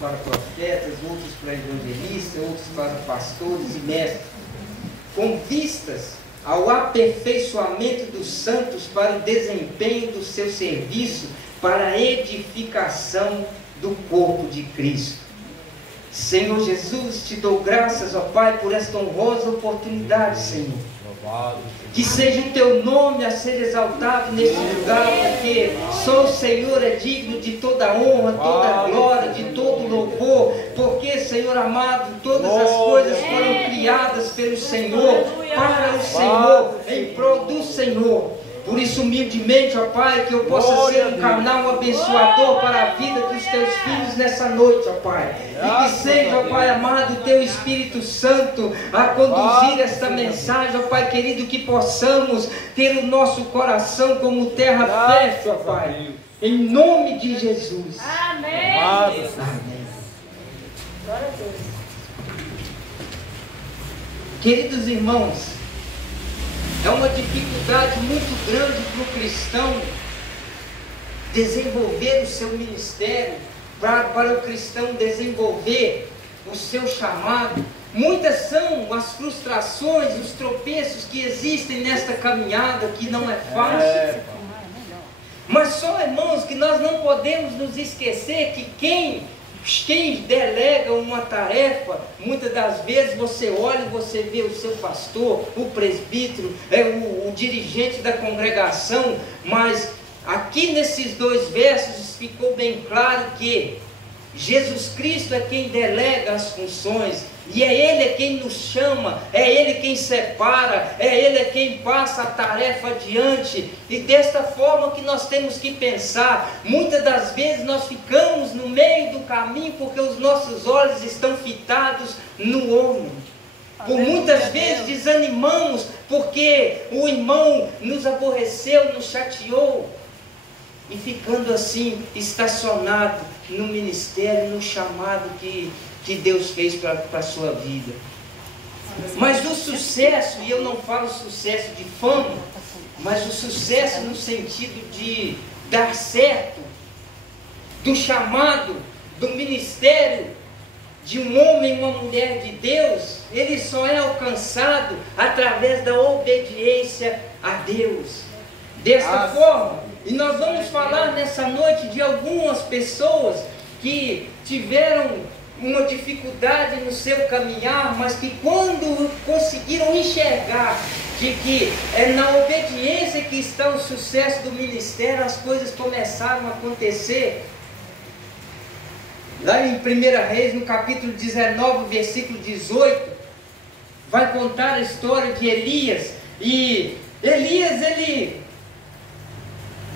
para profetas, outros para evangelistas, outros para pastores e mestres, com vistas ao aperfeiçoamento dos santos para o desempenho do seu serviço, para a edificação do corpo de Cristo. Senhor Jesus, te dou graças, ó Pai, por esta honrosa oportunidade, Senhor. Que seja o teu nome a ser exaltado neste lugar, porque só o Senhor é digno de toda honra, toda glória, de todo louvor, porque, Senhor amado, todas as coisas foram criadas pelo Senhor, para o Senhor, em prol do Senhor. Por isso, humildemente, ó Pai, que eu possa ser um canal abençoador para a vida dos teus filhos nessa noite, ó Pai. E que seja, ó Pai amado, o teu Espírito Santo a conduzir esta mensagem, ó Pai querido, que possamos ter o nosso coração como terra fértil, ó Pai. Em nome de Jesus. Amém. Amém. Glória a Deus. Queridos irmãos, é uma dificuldade muito grande para o cristão desenvolver o seu ministério, para o cristão desenvolver o seu chamado. Muitas são as frustrações, os tropeços que existem nesta caminhada, que não é fácil. Mas só, irmãos, que nós não podemos nos esquecer que quem delega uma tarefa, muitas das vezes você olha e você vê o seu pastor, o presbítero, o dirigente da congregação, mas aqui nesses dois versos ficou bem claro que Jesus Cristo é quem delega as funções, e é Ele quem nos chama, é Ele quem separa, é Ele quem passa a tarefa adiante. E desta forma que nós temos que pensar. Muitas das vezes nós ficamos no meio do caminho porque os nossos olhos estão fitados no homem. Por muitas vezes desanimamos porque o irmão nos aborreceu, nos chateou, e ficando assim estacionado no ministério, no chamado que Deus fez para a sua vida. Mas o sucesso, e eu não falo sucesso de fama, mas o sucesso no sentido de dar certo, do chamado, do ministério de um homem e uma mulher de Deus, ele só é alcançado através da obediência a Deus. Desta forma, e nós vamos falar nessa noite de algumas pessoas que tiveram uma dificuldade no seu caminhar, mas que quando conseguiram enxergar de que é na obediência que está o sucesso do ministério, as coisas começaram a acontecer. Lá em 1 Reis, no capítulo 19, versículo 18, vai contar a história de Elias. E Elias, ele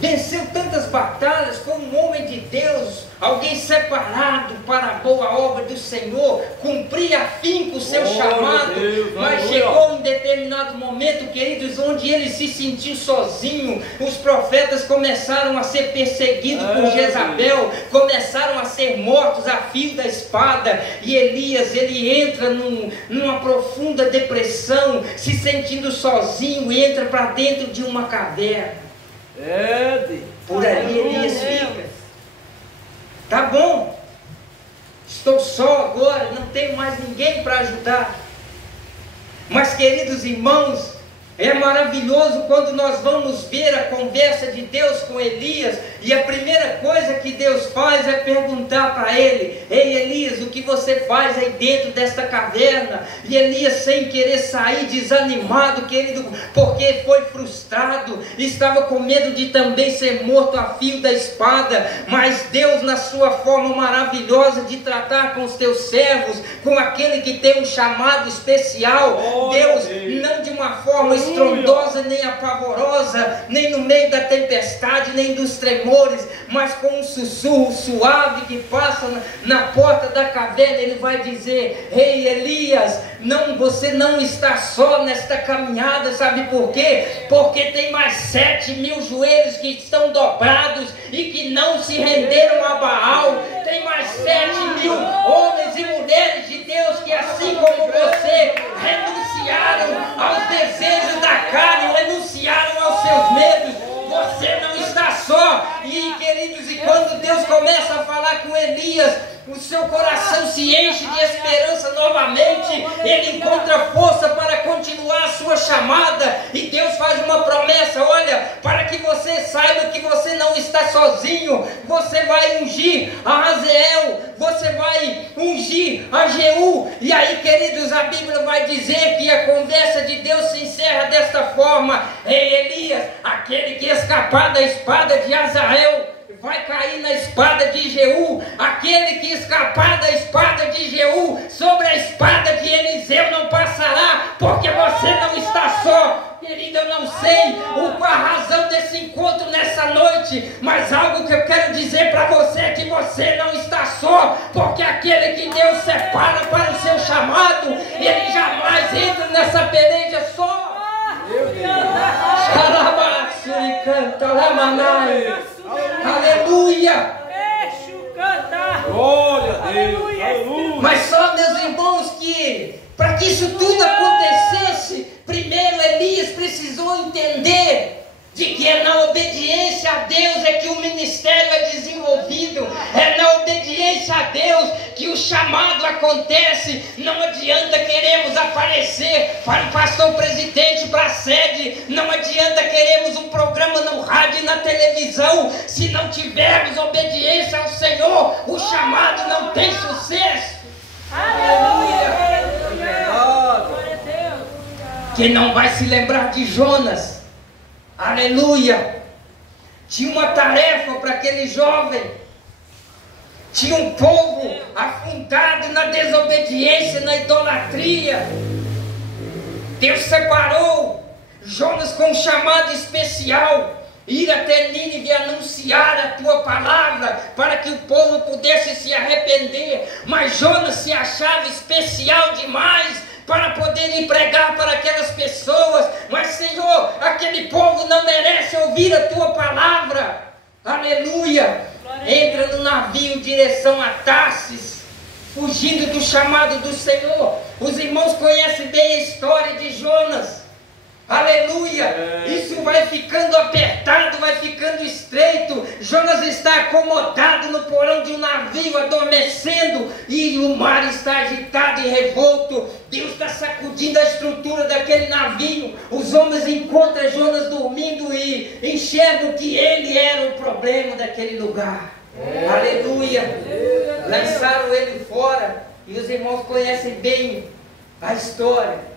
venceu tantas batalhas, foi um homem de Deus, alguém separado para a boa obra do Senhor, cumpria afinco o seu chamado, mas chegou um determinado momento, queridos, onde ele se sentiu sozinho. Os profetas começaram a ser perseguidos por Jezabel, começaram a ser mortos a fio da espada, e Elias, ele entra numa profunda depressão, se sentindo sozinho, e entra para dentro de uma caverna. Por ali Elias fica. Tá bom, estou só agora, não tenho mais ninguém para ajudar. Mas, queridos irmãos, é maravilhoso quando nós vamos ver a conversa de Deus com Elias, e a primeira coisa que Deus faz é perguntar para ele: ei Elias, o que você faz aí dentro desta caverna? E Elias, sem querer sair, desanimado, querido, porque foi frustrado, estava com medo de também ser morto a fio da espada. Mas Deus, na sua forma maravilhosa de tratar com os teus servos, com aquele que tem um chamado especial, Deus, não de uma forma estrondosa, nem apavorosa, nem no meio da tempestade, nem dos tremores, mas com um sussurro suave que passa na porta da caverna, ele vai dizer: ei Elias, não, você não está só nesta caminhada. Sabe por quê? Porque tem mais 7.000 joelhos que estão dobrados e que não se renderam a Baal. Tem mais 7.000 homens e mulheres de Deus que, assim como você, renunciaram aos desejos da carne, renunciaram aos seus medos. Você não está só. E, queridos, e quando Deus começa a falar com Elias, o seu coração se enche de esperança novamente, ele encontra força para continuar a sua chamada, e Deus faz uma promessa: olha, para que você saiba que você não está sozinho, você vai ungir a Azael, você vai ungir a Jeú. E aí, queridos, a Bíblia vai dizer que a conversa de Deus se encerra desta forma: Elias, aquele que escapar da espada de Azael vai cair na espada de Jeú, aquele que escapar da espada de Jeú, sobre a espada de Eliseu não passará, porque você não está só. Querido, eu não sei a razão desse encontro nessa noite, mas algo que eu quero dizer para você é que você não está só, porque aquele que Deus separa para o seu chamado, ele jamais entra nessa peleja só. Aleluia! Glória a Deus! Aleluia! Mas só, meus irmãos, que para que isso tudo acontecesse, primeiro Elias precisou entender de que é na obediência a Deus é que o ministério é desenvolvido, é na obediência a Deus que o chamado acontece. Não adianta queremos aparecer para o pastor presidente, para a sede, não adianta queremos um programa no rádio e na televisão, se não tivermos obediência ao Senhor, o chamado não tem sucesso. Aleluia! Quem não vai se lembrar de Jonas? Aleluia! Tinha uma tarefa para aquele jovem. Tinha um povo afundado na desobediência, na idolatria. Deus separou Jonas com um chamado especial: ir até Nínive e anunciar a tua palavra, para que o povo pudesse se arrepender. Mas Jonas se achava especial demais para poder ir pregar para aquelas pessoas. Mas, Senhor, aquele povo não merece ouvir a tua palavra. Aleluia! Entra no navio em direção a Tarsis, fugindo do chamado do Senhor. Os irmãos conhecem bem a história de Jonas. Aleluia! Isso vai ficando apertado, vai ficando estreito. Jonas está acomodado no porão de um navio, adormecendo, e o mar está agitado e revolto. Deus está sacudindo a estrutura daquele navio. Os homens encontram Jonas dormindo e enxergam que ele era o problema daquele lugar. Aleluia! Lançaram ele fora, e os irmãos conhecem bem a história.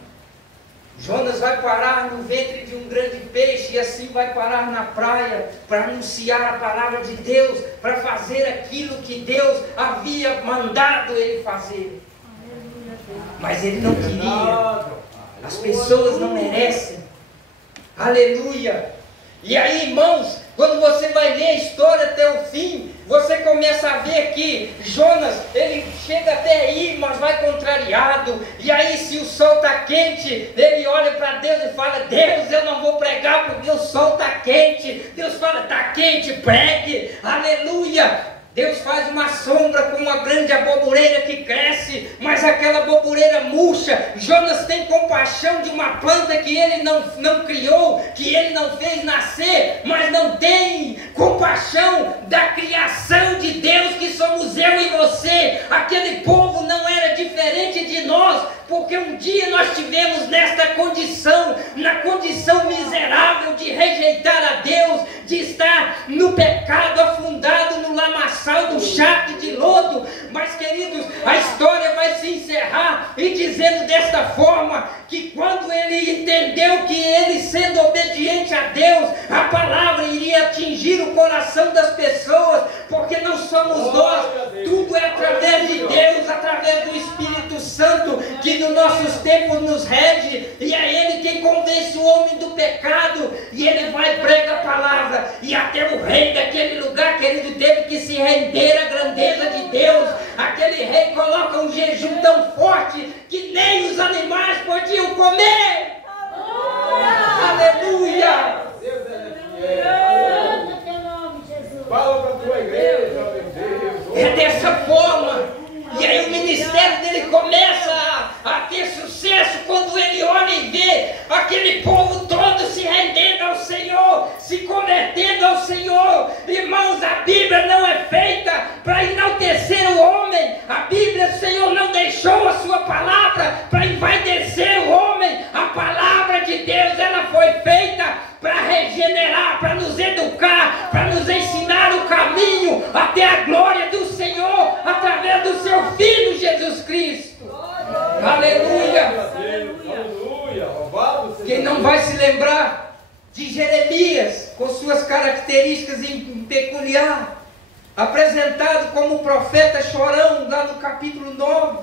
Jonas vai parar no ventre de um grande peixe, e assim vai parar na praia para anunciar a palavra de Deus, para fazer aquilo que Deus havia mandado ele fazer. Mas ele não queria. As pessoas não merecem. Aleluia! E aí, irmãos, quando você vai ler a história até o fim, você começa a ver que Jonas, ele chega até aí, mas vai contrariado. E aí, se o sol está quente, ele olha para Deus e fala: Deus, eu não vou pregar porque o sol está quente. Deus fala: está quente, pregue. Aleluia! Deus faz uma sombra com uma grande aboboreira que cresce, mas aquela aboboreira murcha. Jonas tem compaixão de uma planta que ele não criou, que ele não fez nascer, mas não tem compaixão da criação de Deus, que somos eu e você. Aquele povo não era diferente de nós, porque um dia nós tivemos nesta condição, na condição miserável de rejeitar a Deus, de estar no pecado, afundado no lamaçal do charco de lodo. Mas, queridos, a história vai se encerrar e dizendo desta forma, que quando ele entendeu que ele, sendo obediente a Deus, a palavra iria atingir o coração das pessoas, porque não somos nós, tudo é através de Deus, através do Espírito Santo, que nos nossos tempos nos rege, e é Ele quem convence o homem do pecado, e ele vai e prega a palavra, e até o rei daquele lugar, querido, teve que se render à grandeza de Deus. Aquele rei coloca um jejum tão forte que nem os animais podiam comer. Aleluia! Fala para a tua igreja, meu Deus. É dessa forma. E aí o ministério dele começa a ter sucesso quando ele olha e vê aquele povo todo se rendendo ao Senhor, se convertendo ao Senhor. Irmãos, a Bíblia não é feita para enaltecer o homem, A Bíblia, o Senhor não deixou a sua palavra para envaidecer o homem. A palavra de Deus, ela foi feita para regenerar, para nos educar, para nos ensinar o caminho até a glória do Senhor, através do seu Filho Jesus Cristo. Aleluia! Aleluia! Quem não vai se lembrar de Jeremias, com suas características peculiares, apresentado como profeta chorão, lá no capítulo 9,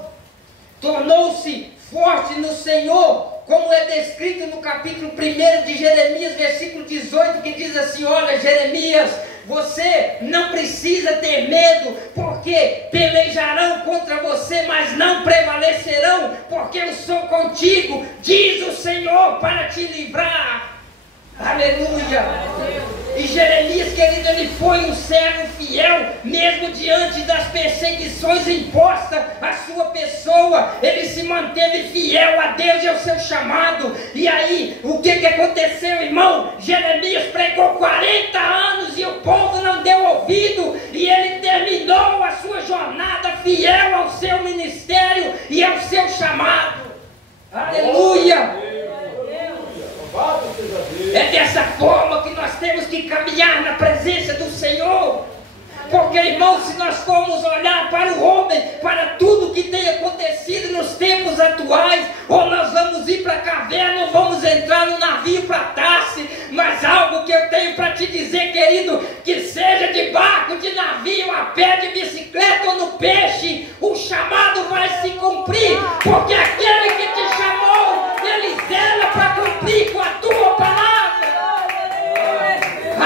tornou-se forte no Senhor, como é descrito no capítulo 1 de Jeremias, versículo 18, que diz assim: olha, Jeremias, você não precisa ter medo, porque pelejarão contra você, mas não prevalecerão, porque eu sou contigo, diz o Senhor, para te livrar. Aleluia! E Jeremias, querido, ele foi um servo fiel, mesmo diante das perseguições impostas à sua pessoa. Ele se manteve fiel a Deus e ao seu chamado. E aí, o que aconteceu, irmão? Jeremias pregou 40 anos e o povo não deu ouvido. E ele terminou a sua jornada fiel ao seu ministério e ao seu chamado. Aleluia! É dessa forma que nós temos que caminhar na presença do Senhor. Porque, irmão, se nós formos olhar para o homem, para tudo que tem acontecido nos tempos atuais, ou nós vamos ir para a caverna, ou vamos entrar no navio para Tarse, mas algo que eu tenho para te dizer, querido, que seja de barco, de navio, a pé, de bicicleta ou no peixe, o chamado vai se cumprir, porque aquele que te chamou, ele zela para cumprir com a tua palavra.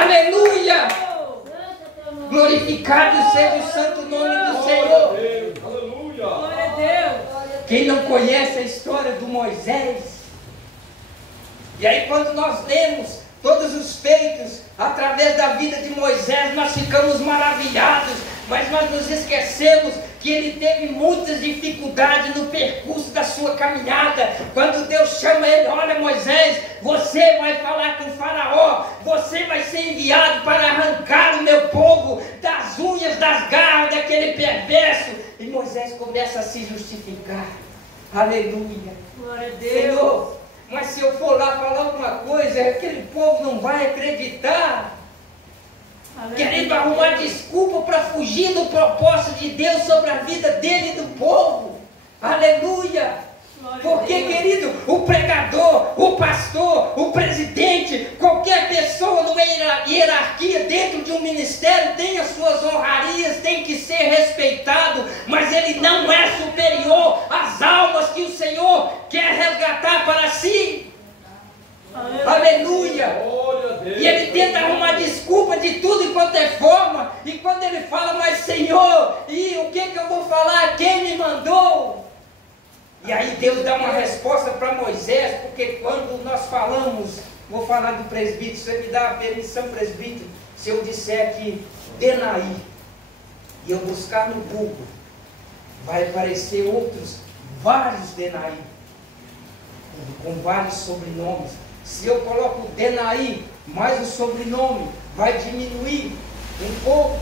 Aleluia! Glorificado seja o santo nome do Senhor. Aleluia! Quem não conhece a história do Moisés, e aí quando nós lemos todos os feitos através da vida de Moisés, nós ficamos maravilhados, mas nós nos esquecemos que ele teve muitas dificuldades no percurso da sua caminhada. Quando Deus chama ele: olha, Moisés, você vai falar com o faraó, você vai ser enviado para arrancar o meu povo das unhas, das garras daquele perverso. E Moisés começa a se justificar. Aleluia! Glória a Deus. Senhor, mas se eu for lá falar alguma coisa, aquele povo não vai acreditar. Querendo arrumar desculpa para fugir do propósito de Deus sobre a vida dele e do povo. Aleluia! Porque, querido, o pregador, o pastor, o presidente, qualquer pessoa numa hierarquia dentro de um ministério tem as suas honrarias, tem que ser respeitado, mas ele não é superior às almas que o Senhor quer resgatar para si. Aleluia! E ele tenta arrumar desculpa de tudo e quanto é forma. E quando ele fala: mas Senhor, e o que eu vou falar? Quem me mandou? E aí Deus dá uma resposta para Moisés, porque quando nós falamos, vou falar do presbítero, você me dá a permissão, presbítero, se eu disser que Denaí, e eu buscar no Google, vai aparecer vários Denaí, com vários sobrenomes. Se eu coloco Denaí mais o sobrenome, vai diminuir um pouco,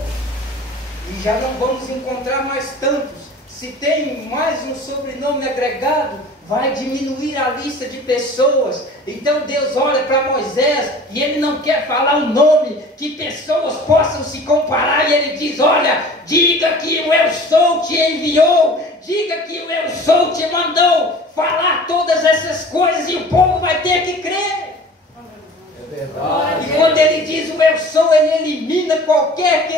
e já não vamos encontrar mais tantos. Se tem mais um sobrenome agregado, vai diminuir a lista de pessoas. Então Deus olha para Moisés e ele não quer falar um nome que pessoas possam se comparar, e ele diz: olha, diga que o Eu Sou te enviou, diga que o Eu Sou te mandou falar todas essas coisas, e o povo vai ter que crer. E quando ele diz o Eu Sou, ele elimina qualquer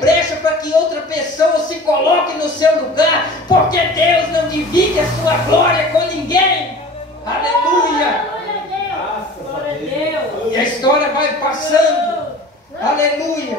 brecha para que outra pessoa se coloque no seu lugar, porque Deus não divide a sua glória com ninguém. Aleluia! Glória a Deus. E a história vai passando. Aleluia!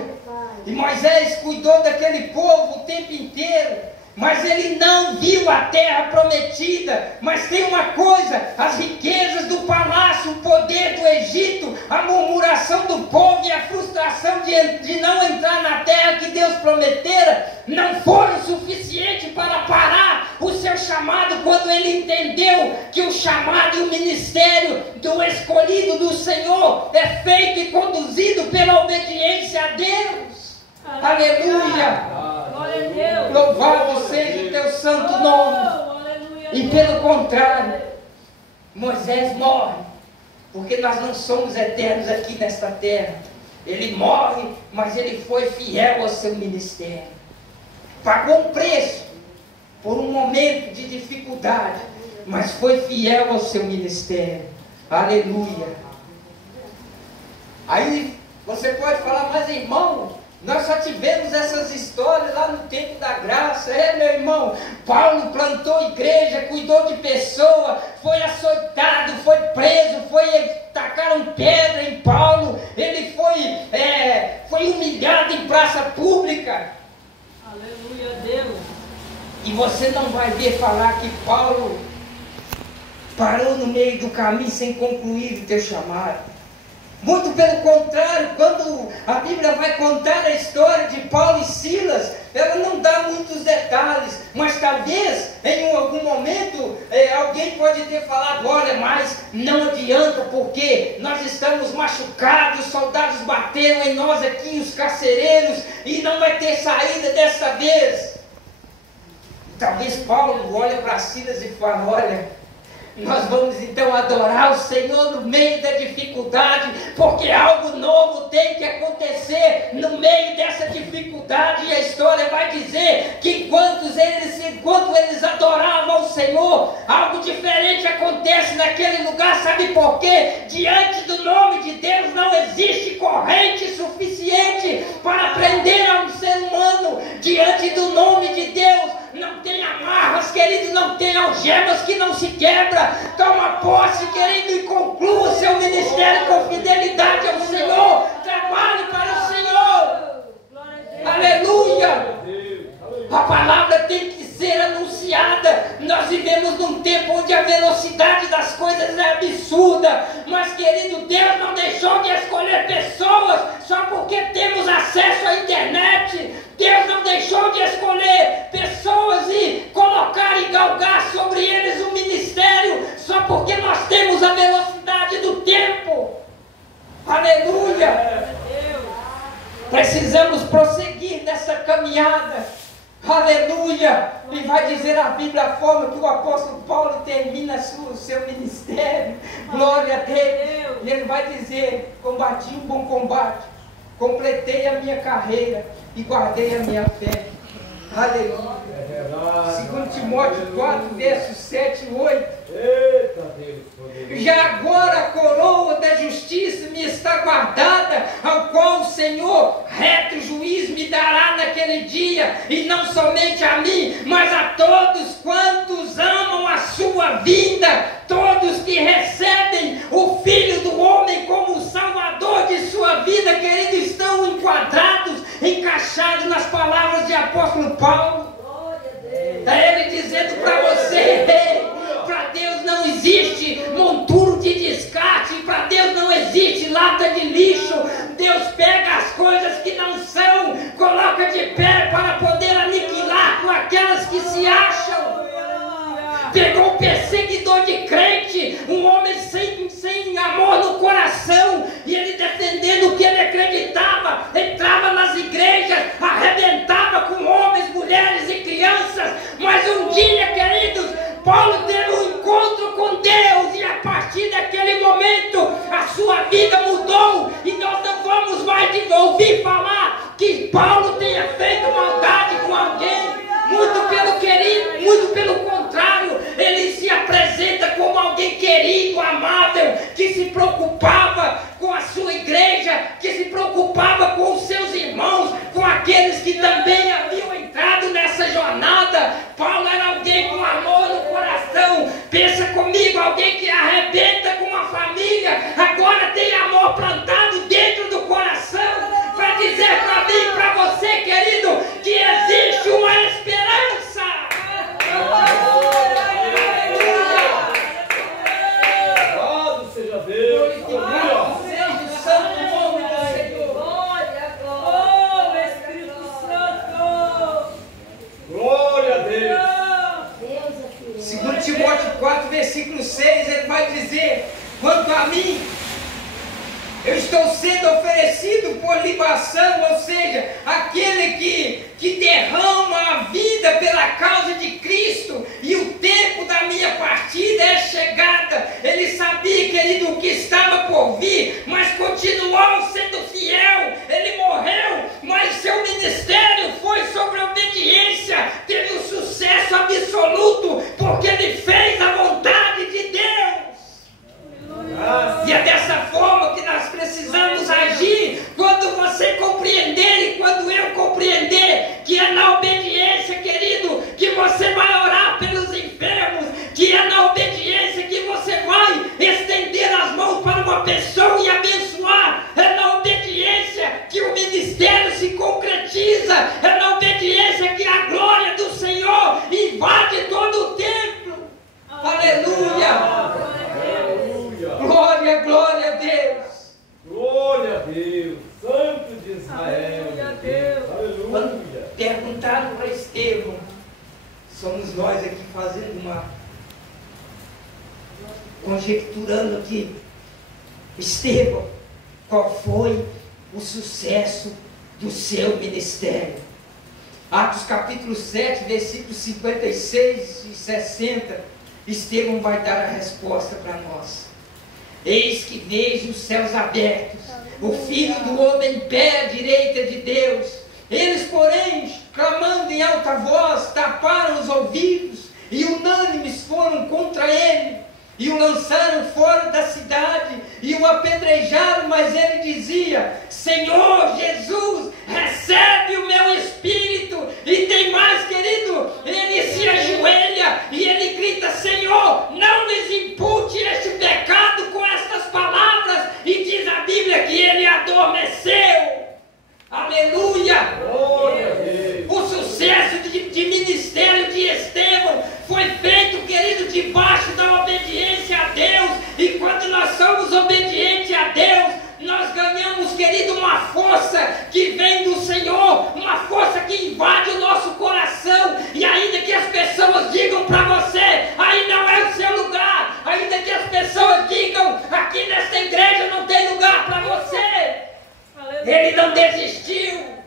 E Moisés cuidou daquele povo o tempo inteiro, mas ele não viu a terra prometida. Mas tem uma coisa: as riquezas do palácio, o poder do Egito, a murmuração do povo e a frustração de não entrar na terra que Deus prometera, não foram suficientes para parar o seu chamado, quando ele entendeu que o chamado e o ministério do escolhido do Senhor é feito e conduzido pela obediência a Deus. Aleluia! Glória a Deus. Louvado santo nome. E pelo contrário, Moisés morre, porque nós não somos eternos aqui nesta terra. Ele morre, mas ele foi fiel ao seu ministério. Pagou um preço por um momento de dificuldade, mas foi fiel ao seu ministério. Aleluia. Aí você pode falar, mas irmão, nós só tivemos essas histórias lá no tempo da graça. Meu irmão, Paulo plantou igreja, cuidou de pessoa, foi açoitado, foi preso, tacaram pedra em Paulo, ele foi humilhado em praça pública. Aleluia, Deus. E você não vai ver falar que Paulo parou no meio do caminho sem concluir o teu chamado. Muito pelo contrário, quando a Bíblia vai contar a história de Paulo e Silas, ela não dá muitos detalhes, mas talvez em algum momento alguém pode ter falado, olha, mas não adianta, porque nós estamos machucados, os soldados bateram em nós aqui, os carcereiros, e não vai ter saída desta vez. Talvez Paulo olhe para Silas e fale, olha, nós vamos então adorar o Senhor no meio da dificuldade, porque algo novo tem que acontecer no meio dessa dificuldade, e a história vai dizer que enquanto eles adoravam ao Senhor, algo diferente acontece naquele lugar. Sabe por quê? Diante do nome de Deus não existe corrente suficiente para prender a um ser humano. Diante do nome de Deus não tem amarras, querido, não tem algemas que não se quebra. Toma posse, querido, e conclua seu ministério com fidelidade ao Senhor. Trabalhe para o Senhor. Aleluia. A palavra tem que ser anunciada. Nós vivemos num tempo onde a velocidade das coisas é absurda, mas, querido, Deus não deixou de escolher pessoas só porque temos acesso à internet. Deus não deixou de escolher pessoas e colocar e galgar sobre eles um ministério só porque nós temos a velocidade do tempo. Aleluia. Precisamos prosseguir nessa caminhada. Aleluia! E vai dizer a Bíblia a forma que o apóstolo Paulo termina o seu ministério. Glória a Deus! E ele vai dizer, combati um bom combate, completei a minha carreira e guardei a minha fé. Aleluia! 2 Timóteo 4, versos 7 e 8. Eita Deus, já agora a coroa da justiça me está guardada, ao qual o Senhor, reto juiz, me dará naquele dia, e não somente a mim, mas a todos quantos amam a sua vinda, todos que recebem o Filho do Homem como o Salvador de sua vida, querido, estão enquadrados, encaixados nas palavras de apóstolo Paulo. É ele dizendo para você, para Deus não existe monturo de descarte, para Deus não existe lata de lixo. Deus pega as coisas que não são, coloca de pé para poder aniquilar com aquelas que se acham. Pegou um perseguidor de crente, um homem sem amor no coração, e ele defendendo o que ele acreditava, entrava nas igrejas, arrebentava com homens, mulheres e crianças. Mas um dia, queridos, Paulo teve um encontro com Deus, e a partir daquele momento a sua vida mudou, e nós não vamos mais ouvir falar que Paulo tenha feito maldade com alguém. Muito pelo contrário, ele se apresenta como alguém querido, amável, que se preocupava com a sua igreja, que se preocupava com os seus irmãos, com aqueles que também haviam entrado nessa jornada. Paulo era alguém com amor no coração. Pensa comigo, alguém que arrebenta com a família, agora tem amor plantado dentro do coração, para dizer para mim e para você, querido, que existe uma esperança. Louvado seja Deus. Glorificado seja o santo nome do Senhor. Oh, Espírito Santo. Glória a Deus. 2 Timóteo 4, versículo 6, ele vai dizer, quanto a mim, eu estou sendo oferecido por libação, ou seja, aquele que derrama a vida pela causa de Cristo. Somos nós aqui fazendo conjecturando aqui. Estevão, qual foi o sucesso do seu ministério? Atos capítulo 7, versículos 56 e 60, Estevão vai dar a resposta para nós. Eis que vejo os céus abertos, o Filho do Homem em pé à direita de Deus. Eles, porém, clamando em alta voz, taparam os ouvidos e unânimes foram contra ele e o lançaram fora da cidade e o apedrejaram, mas ele dizia: Senhor Jesus, recebe o meu espírito. E tem mais, querido, ele se ajoelha e ele grita: Senhor, não lhes impute este pecado com estas palavras. E diz a Bíblia que ele adormeceu. Aleluia! O sucesso de ministério de Estevão foi feito, querido, debaixo da obediência a Deus. E quando nós somos obedientes a Deus, nós ganhamos, querido, uma força que vem do Senhor, uma força que invade o nosso coração. E ainda que as pessoas digam para você: aí não é o seu lugar, ainda que as pessoas digam: aqui nesta igreja não tem lugar para você, ele não desistiu.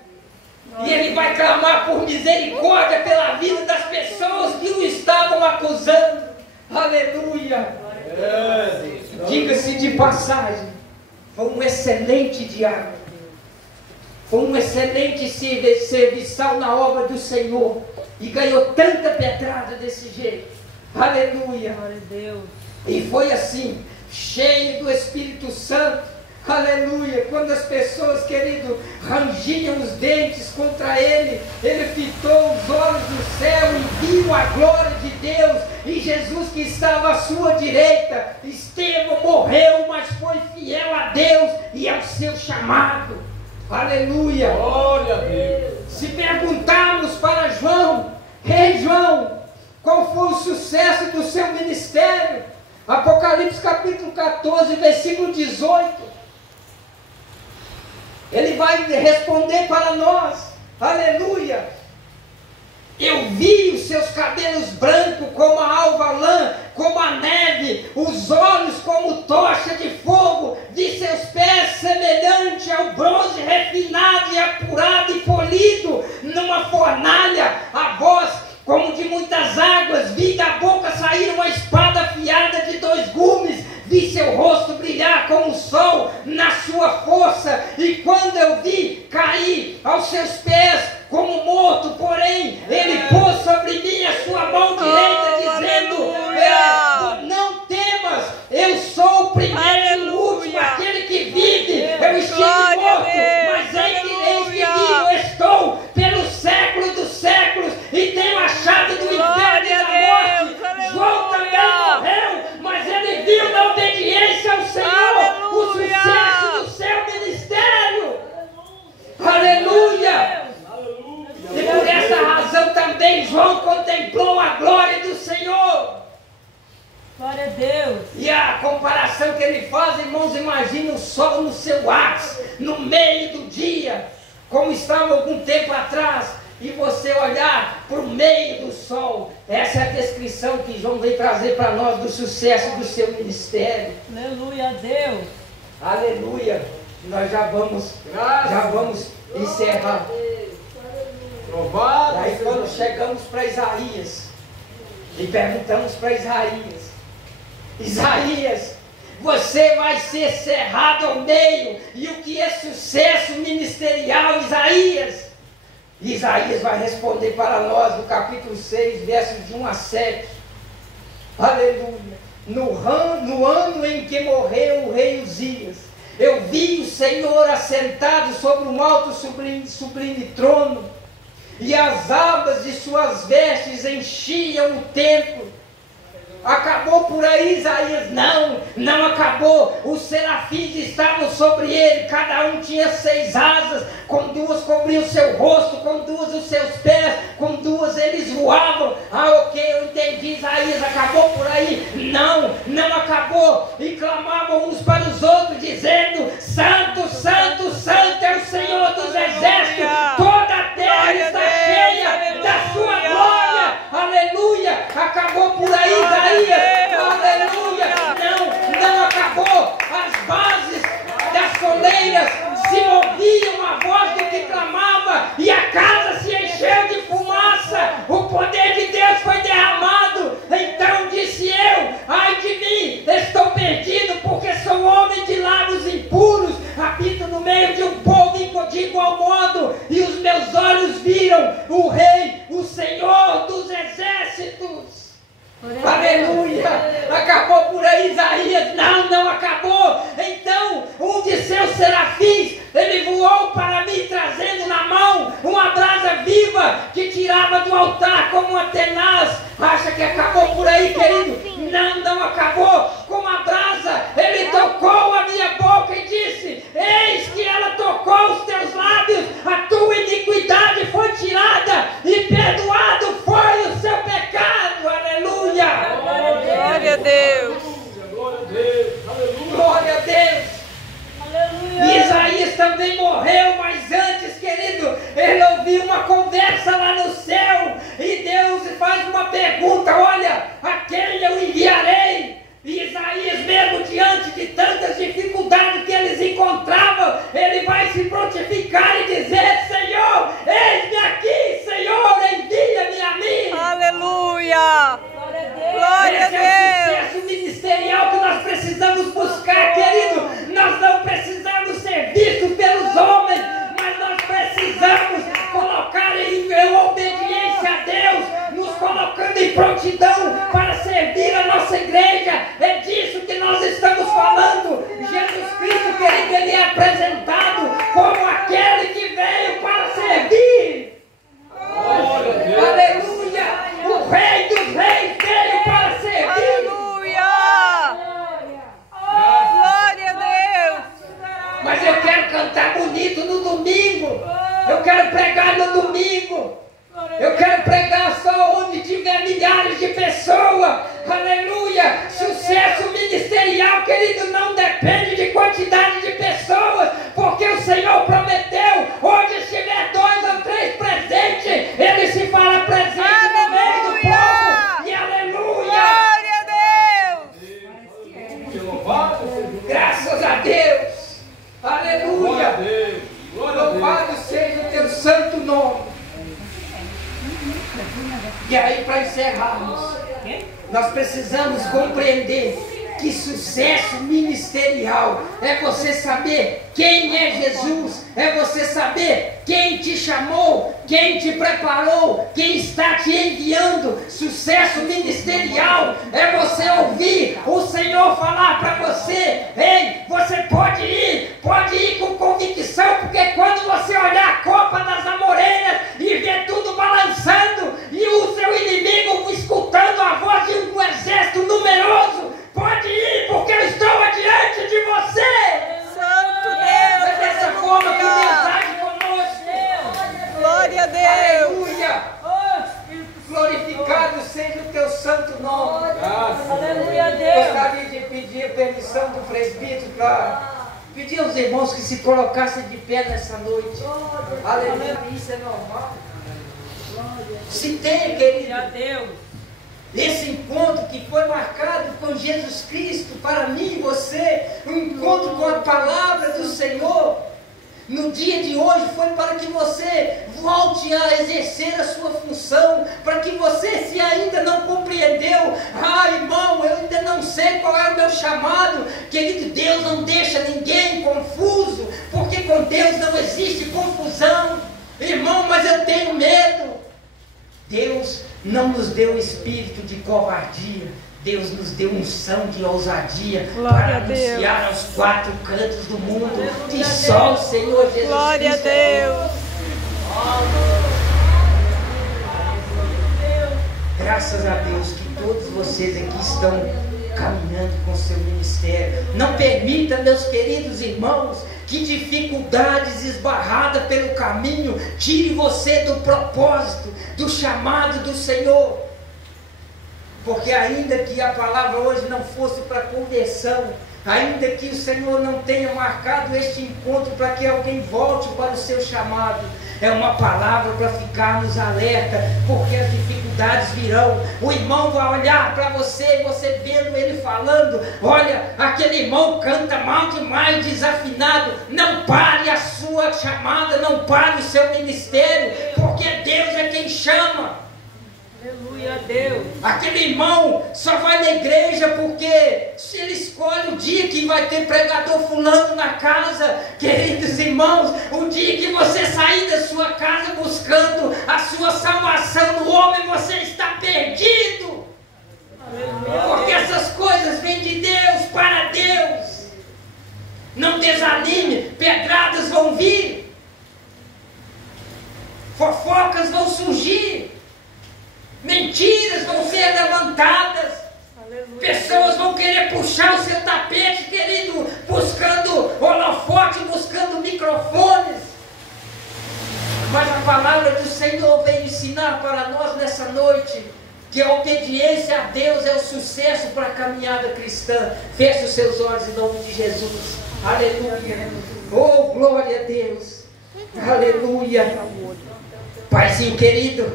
E ele vai clamar por misericórdia pela vida das pessoas que o estavam acusando. Aleluia! Diga-se de passagem, foi um excelente diácono, foi um excelente serviçal na obra do Senhor, e ganhou tanta pedrada desse jeito. Aleluia! E foi assim, cheio do Espírito Santo. Aleluia! Quando as pessoas, querido, rangiam os dentes contra ele, ele fitou os olhos do céu e viu a glória de Deus, e Jesus que estava à sua direita. Estevão morreu, mas foi fiel a Deus e ao seu chamado. Aleluia! Glória a Deus. Se perguntarmos para João: Ei João, qual foi o sucesso do seu ministério? Apocalipse capítulo 14, versículo 18. Ele vai responder para nós. Aleluia! Eu vi os seus cabelos brancos como a alva lã, como a neve, os olhos como tocha de fogo, de seus pés semelhante ao bronze refinado e apurado e polido numa fornalha, a voz como de muitas águas, vi da boca sair uma espada afiada de 2 gumes, vi seu rosto brilhar como o sol na sua força, e quando eu vi, caí aos seus pés como morto, porém ele pôs sobre mim a sua mão direita, dizendo: não temas, eu sou o primeiro e o último, aquele que vive. Eu estive morto, mas eis que vivo estou pelo século dos séculos, e tenho a chave do inferno e da morte. João também morreu, mas ele viu na obediência ao Senhor o sucesso do seu ministério. Aleluia! E por essa razão também João contemplou a glória do Senhor. Glória a Deus. E a comparação que ele faz, irmãos, imagina o sol no seu ápice, no meio do dia, como estava algum tempo atrás, e você olhar para o meio do sol. Essa é a descrição que João veio trazer para nós do sucesso do seu ministério. Aleluia a Deus. Aleluia. Nós já vamos encerrar. Provado. Aí quando chegamos para Isaías, e perguntamos para Isaías: Isaías, você vai ser cerrado ao meio, e o que é sucesso ministerial, Isaías? Isaías vai responder para nós no capítulo 6, versos de 1 a 7. Aleluia! No ano em que morreu o rei Uzias, eu vi o Senhor assentado sobre um alto sublime trono, e as abas de suas vestes enchiam o templo. Acabou por aí, Isaías? Não acabou. Os serafins estavam sobre ele, cada um tinha 6 asas, com 2 cobriam o seu rosto, com 2 os seus pés, com 2 eles voavam. Ok, eu entendi, Isaías, acabou por aí? Não acabou. E clamavam uns para os outros, dizendo: Santo, Santo, Santo é o Senhor dos exércitos, toda a terra está cheia da sua glória. Aleluia! como uma tenaz. Acha que acabou por aí, querido? Não, não acabou. Como a brasa, ele tocou a minha boca e disse: eis que ela tocou os teus lábios, a tua iniquidade foi tirada e perdoado foi o seu pecado. Aleluia! Glória a Deus. Glória a Deus! Aleluia. Isaías também morreu, mas antes, querido, ele ouviu uma conversa lá no céu e Deus faz uma pergunta: olha, a quem eu enviarei? E Isaías, mesmo diante de tantas dificuldades que eles encontravam, ele vai se prontificar e dizer: Senhor, eis-me aqui, Senhor, envia-me a mim. Aleluia. Glória a Esse é o Deus. sucesso ministerial que nós precisamos buscar, querido. Nós não precisamos ser vistos pelos homens, mas nós precisamos colocar em obediência a Deus, nos colocando em prontidão para servir a nossa igreja. É disso que nós estamos falando. Jesus Cristo, querido, ele é apresentado como aquele que veio para servir. Aleluia! O Rei dos Reis veio para servir. Aleluia. Glória a Deus. Mas eu quero cantar bonito no domingo. Eu quero pregar no domingo. Eu quero pregar só onde tiver milhares de pessoas. Aleluia! Sucesso ministerial, querido, não depende de quantidade de pessoas, porque o Senhor prometeu: onde estiver 2 ou 3 presentes, Ele se fará presente no meio do povo. E aleluia! Glória a Deus. Graças a Deus! Aleluia! Louvado seja o teu santo nome. E aí, para encerrarmos, nós precisamos compreender que sucesso ministerial é você saber quem é Jesus, é você saber quem te chamou, quem te preparou, quem está te enviando. Sucesso ministerial é você ouvir o Senhor falar para você: ei, você pode ir com convicção, porque quando você olhar a copa das amoreiras e ver tudo balançando e o seu inimigo escutando a voz de um exército numeroso, pode ir, porque eu estou adiante de você. Santo Deus. É dessa forma que Deus age conosco. Glória a Deus. Aleluia. Glorificado seja o teu santo nome. Aleluia a Deus. Gostaria de pedir a permissão do presbítero para pedir aos irmãos que se colocassem de pé nessa noite. Aleluia. Isso é normal. Se tem, querido, Glória a Deus. esse encontro que foi marcado com Jesus Cristo para mim e você, um encontro com a palavra do Senhor, no dia de hoje foi para que você volte a exercer a sua função, para que você, se ainda não compreendeu: irmão, eu ainda não sei qual é o meu chamado. Querido, Deus não deixa ninguém confuso, porque com Deus não existe confusão. Irmão, mas eu tenho medo. Deus não nos deu espírito de covardia, Deus nos deu unção de ousadia para anunciar aos 4 cantos do mundo que só o Senhor Jesus Glória Cristo a Deus. Graças a Deus que todos vocês aqui estão caminhando com o seu ministério. Não permita, meus queridos irmãos, que dificuldades esbarradas pelo caminho tire você do propósito, do chamado do Senhor. Porque ainda que a palavra hoje não fosse para conversão, ainda que o Senhor não tenha marcado este encontro para que alguém volte para o seu chamado, é uma palavra para ficarmos alerta, porque as dificuldades virão. O irmão vai olhar para você e você vendo ele falando: olha, aquele irmão canta mal demais, desafinado. Não pare a sua chamada, não pare o seu ministério, porque Deus é quem chama. Aleluia a Deus. Aquele irmão só vai na igreja porque se ele escolhe o dia que vai ter pregador fulano na casa. Queridos irmãos, o dia que você sair da sua casa buscando a sua salvação no homem, você está perdido. Aleluia. Porque essas coisas vêm de Deus, para Deus. Não desanime, pedradas vão vir, fofocas vão surgir. Mentiras vão ser levantadas. Aleluia. Pessoas vão querer puxar o seu tapete, querido, buscando holofote, buscando microfones. Mas a palavra do Senhor vem ensinar para nós nessa noite que a obediência a Deus é o sucesso para a caminhada cristã. Feche os seus olhos em nome de Jesus. Aleluia. Oh, glória a Deus. Aleluia. Paizinho querido,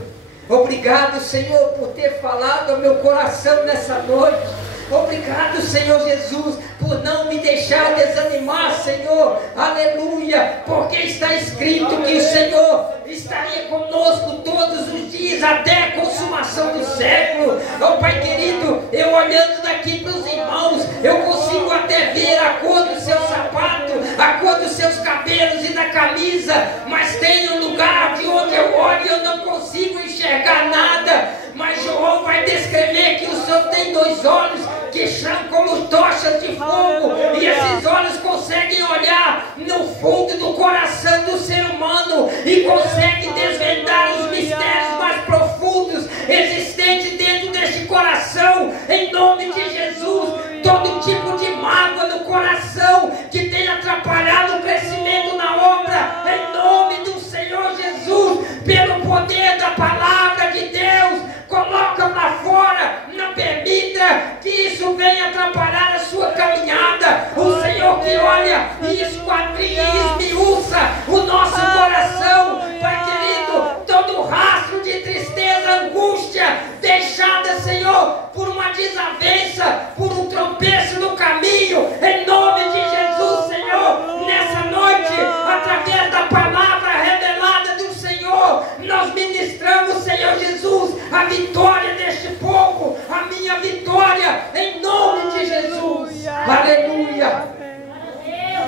obrigado, Senhor, por ter falado ao meu coração nessa noite. Obrigado, Senhor Jesus, por não me deixar desanimar, Senhor. Aleluia. Porque está escrito que o Senhor estaria conosco todos os dias até a consumação do século. Oh, Pai querido, eu olhando daqui para os irmãos, eu consigo até ver a cor do seu sapato, a cor dos seus cabelos e da camisa, mas tem um lugar de onde eu olho e eu não consigo enxergar nada. Mas João vai descrever que o Senhor tem 2 olhos que são como tochas de fogo, e esses olhos conseguem olhar no fundo do coração do ser humano e conseguem desvendar os mistérios mais profundos existentes dentro deste coração. Em nome de Jesus, todo tipo de mágoa no coração que tem atrapalhado o crescimento na obra, em nome do Senhor Jesus, pelo poder da palavra de Deus, coloca para fora. Não permita que isso venha atrapalhar a sua caminhada. O Senhor que olha e esquadrinha e esmiuça o nosso coração, Pai querido, todo rastro de tristeza, angústia deixada, Senhor, por uma desavença, por um tropeço no caminho, em nome de Jesus, Senhor, nessa noite, através da palavra revelada do Senhor, nós ministramos, Senhor Jesus, a vitória deste povo, a minha vitória, em nome de Jesus. Aleluia.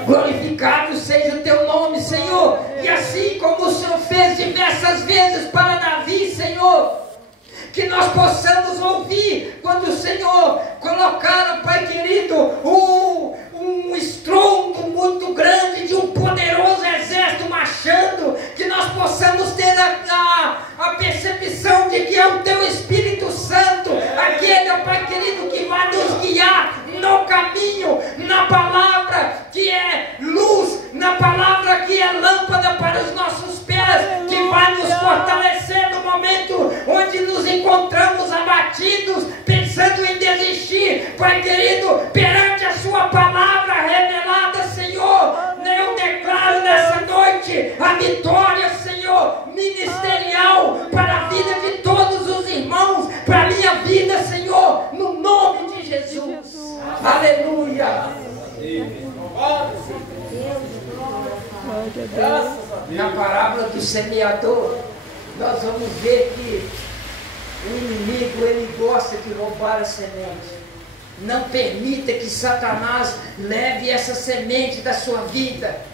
Glorificado seja o teu nome, Senhor. E assim como o Senhor fez diversas vezes para Davi, Senhor, que nós possamos ouvir quando o Senhor colocar, Pai querido, um estrondo muito grande de um poderoso exército marchando, que nós possamos ter a percepção de que é o teu Espírito Santo, aquele, Pai querido, que vai nos guiar no caminho, na palavra que é luz, na palavra que é lâmpada para os nossos pés, que vai nos fortalecer no momento onde nos encontramos abatidos, pensando em desistir, Pai querido, perante a sua palavra revelada, Senhor. Eu declaro nessa noite a vitória, Senhor, ministerial para a vida de todos os irmãos, para a minha vida, Senhor, no nome de Jesus. Aleluia. Na parábola do semeador, nós vamos ver que o inimigo, ele gosta de roubar a semente. Não permita que Satanás leve essa semente da sua vida.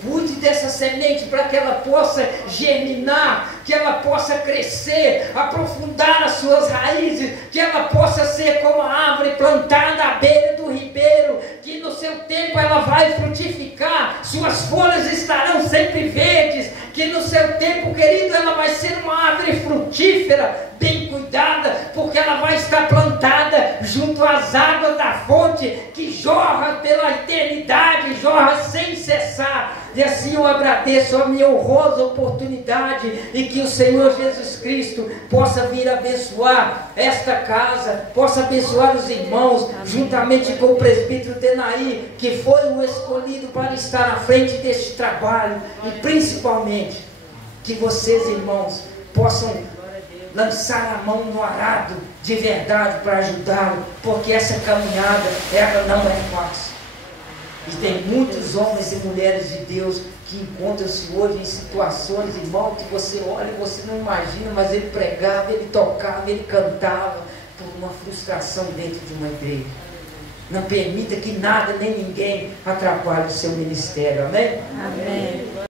Cuide dessa semente para que ela possa germinar, que ela possa crescer, aprofundar as suas raízes, que ela possa ser como a árvore plantada à beira do ribeiro, que no seu tempo ela vai frutificar, suas folhas estarão sempre verdes, que no seu tempo, querido, ela vai ser uma árvore frutífera, bem cuidada, porque ela vai estar plantada junto às águas da fonte, que jorra pela eternidade, jorra sem cessar. E assim eu agradeço a minha honrosa oportunidade, e que o Senhor Jesus Cristo possa vir abençoar esta casa, possa abençoar os irmãos, juntamente com o presbítero Denaí, que foi o escolhido para estar à frente deste trabalho, e principalmente que vocês, irmãos, possam lançar a mão no arado de verdade para ajudá-lo, porque essa caminhada, ela não é fácil. E tem muitos homens e mulheres de Deus que encontram-se hoje em situações, irmão, que você olha e você não imagina, mas ele pregava, ele tocava, ele cantava, por uma frustração dentro de uma igreja. Não permita que nada nem ninguém atrapalhe o seu ministério, amém? Amém.